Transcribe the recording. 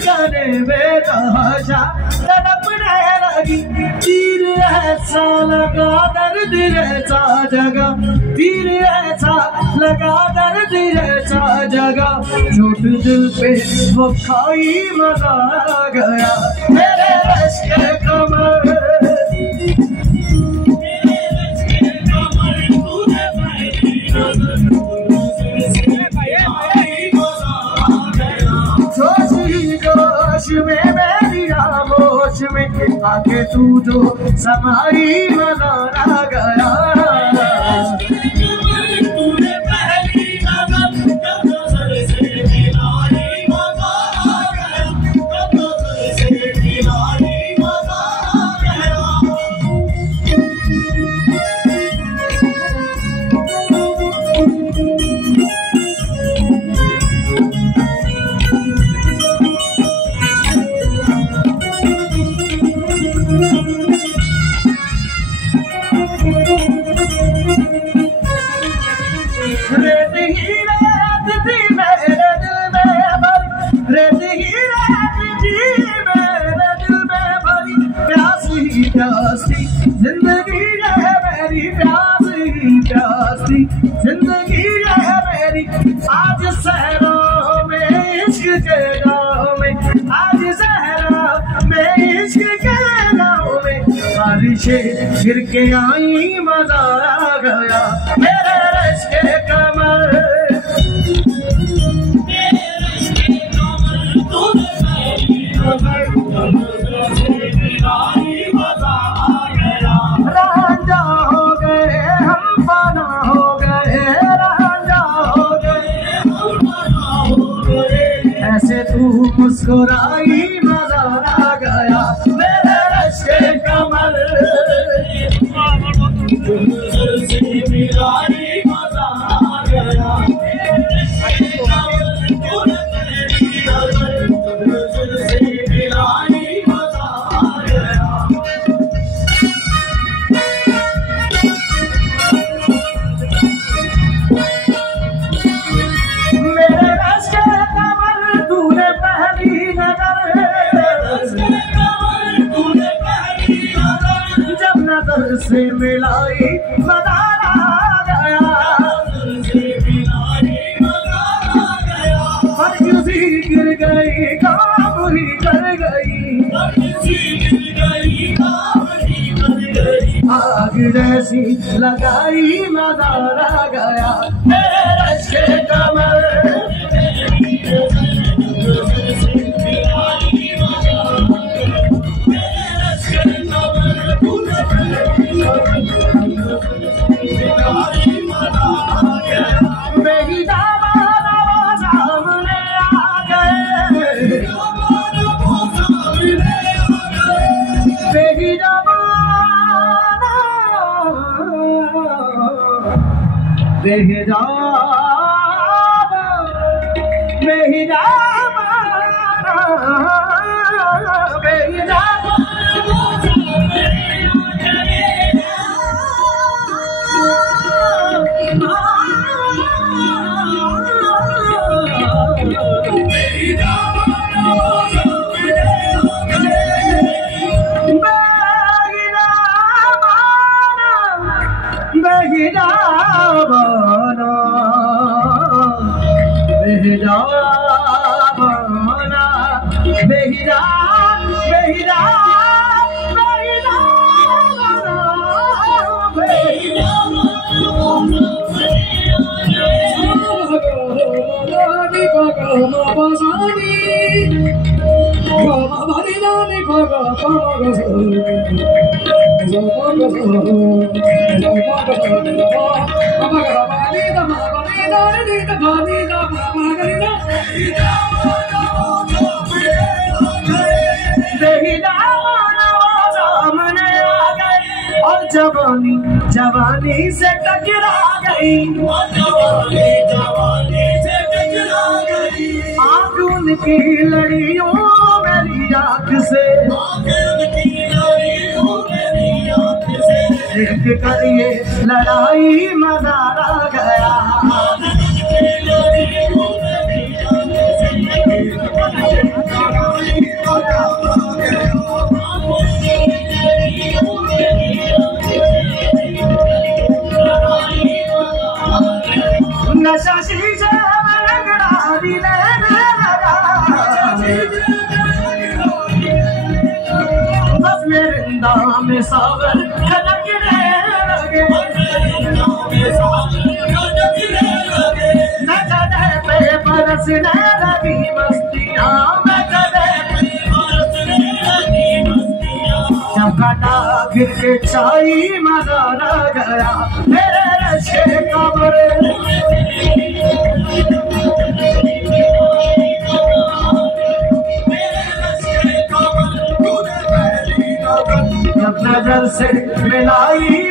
धड़कने बेतहाशा तड़पने लगी। तीर ऐसा लगा दर्द ऐसा जगा, तीर ऐसा लगा दर्द ऐसा जगा, चोट दिल पे वो खाई मजा आ गया। मेरे रश के कमर में मेरी आगोश में आके तू जो समाई मजा आ गया। तूने पहली नजर जब नजर से मिलाई मजा आ गया, जब नजर से मिलाई मजा आ गया। रेत ही रात थी मेरे दिल में भरी, रेत ही रात थी मेरे दिल में भरी, प्यास ही प्यास थी जिंदगी है मेरी, प्यास ही प्यास थी जिंदगी है मेरी। आज सहरों में इश्क के गाँव में, आज सहरों में इश्क के गाँव में, बारिशें गिर के आई मजा आ गया। मेरे रश के कमर रांझा हो गए हम पाना हो गए, रांझा हो गए हम पाना हो गए, ऐसे तू मुस्कुराई मजा आ गया। मेरे रश के कमर से मिलाई मजा आ गया, फर्जी गिर गई काम ही कर गई, आग जैसी लगाई मजा आ गया। मेरे रश के कमर जवानी जवानी से टकरा गई, जवानी से टकरा गई, आंखों की लड़ियों मेरी आँख से, देख कर ये लड़ाई मजा आ गया। परिंदा में सागर खनकने लगे, नजरे पे बरसने लगी मस्तियाँ, नजरे पे बरसने लगी मस्तियाँ। जब काटा गिर के छाई मजा रह गया मेरे रशे कब्र, जब नजर से मिलाई